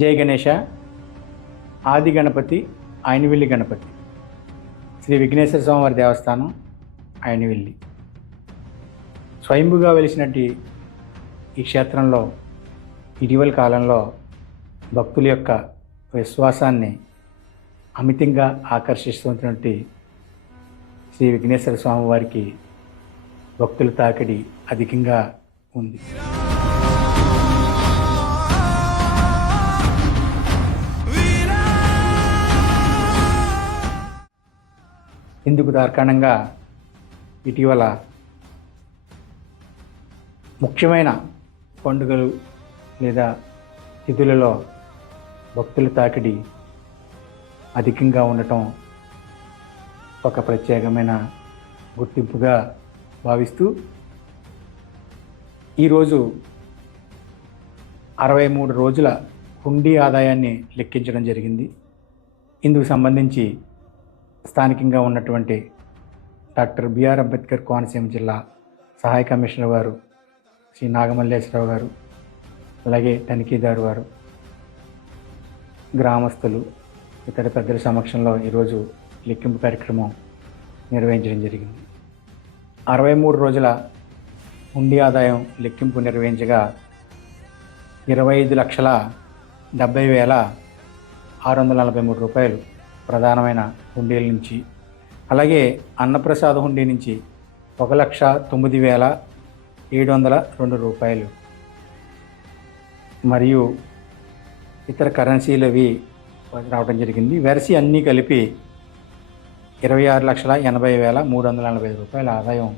జై గణేష ఆది గణపతి ఆయనవిల్లి గణపతి. శ్రీ విఘ్నేశ్వర స్వామివారి దేవస్థానం ఆయనవిల్లి. స్వయంభుగా వెలిసినట్టు ఈ క్షేత్రంలో ఇటీవల కాలంలో భక్తుల యొక్క విశ్వాసాన్ని అమితంగా ఆకర్షిస్తున్నటువంటి శ్రీ విఘ్నేశ్వర స్వామివారికి భక్తుల తాకిడి అధికంగా ఉంది. ఇందుకు కారణంగా ఇటీవల ముఖ్యమైన పండుగలు లేదా తిథులలో భక్తుల తాకిడి అధికంగా ఉండటం ఒక ప్రత్యేకమైన గుర్తింపుగా భావిస్తూ ఈరోజు అరవై మూడు రోజుల హుండీ ఆదాయాన్ని లెక్కించడం జరిగింది. ఇందుకు సంబంధించి స్థానికంగా ఉన్నటువంటి డాక్టర్ బిఆర్ అంబేద్కర్ కోనసీమ జిల్లా సహాయ కమిషనర్ వారు శ్రీ నాగమల్లేశ్వరరావు గారు అలాగే తనిఖీదారు వారు గ్రామస్తులు ఇతర పెద్దల సమక్షంలో ఈరోజు లెక్కింపు కార్యక్రమం నిర్వహించడం జరిగింది. అరవై మూడు రోజుల ఉండి ఆదాయం లెక్కింపు నిర్వహించగా ఇరవై ఐదు లక్షల డెబ్బై వేల ఆరు వందల నలభై మూడు రూపాయలు ప్రధానమైన హుండీల నుంచి. అలాగే అన్నప్రసాద హుండీ నుంచి ఒక లక్ష తొమ్మిది వేల ఏడు వందల రెండు రూపాయలు. మరియు ఇతర కరెన్సీలు అవి రావడం జరిగింది. వెరసి అన్నీ కలిపి ఇరవై ఆరు లక్షల ఎనభై వేల మూడు వందల నలభై ఐదు రూపాయల ఆదాయం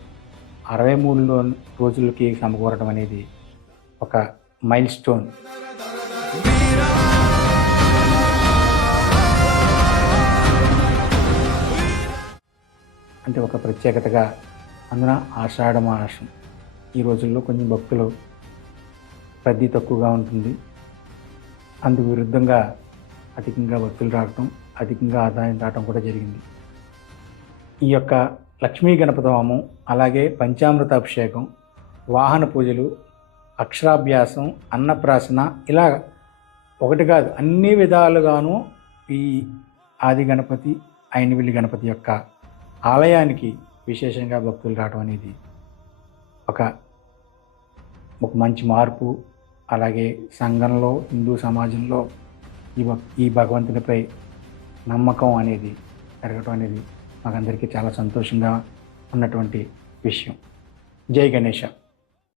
అరవై మూడు రోజులకి సమకూరడం అనేది ఒక మైల్ స్టోన్ అంటే ఒక ప్రత్యేకతగా అందున ఆషాఢ మాసం ఈ రోజుల్లో కొన్ని భక్తులు రద్దీ తక్కువగా ఉంటుంది. అందుకు విరుద్ధంగా అధికంగా భక్తులు రావటం అధికంగా ఆదాయం రావటం కూడా జరిగింది. ఈ యొక్క లక్ష్మీ గణపతి హోమం అలాగే పంచామృత అభిషేకం వాహన పూజలు అక్షరాభ్యాసం అన్నప్రాసన ఇలా ఒకటి కాదు అన్ని విధాలుగాను ఈ ఆది గణపతి అయినవిల్లి గణపతి యొక్క ఆలయానికి విశేషంగా భక్తులు రావడం అనేది ఒక ఒక మంచి మార్పు. అలాగే సంఘంలో హిందూ సమాజంలో ఈ ఈ భగవంతునిపై నమ్మకం అనేది పెరగటం అనేది మాకందరికీ చాలా సంతోషంగా ఉన్నటువంటి విషయం. జై గణేష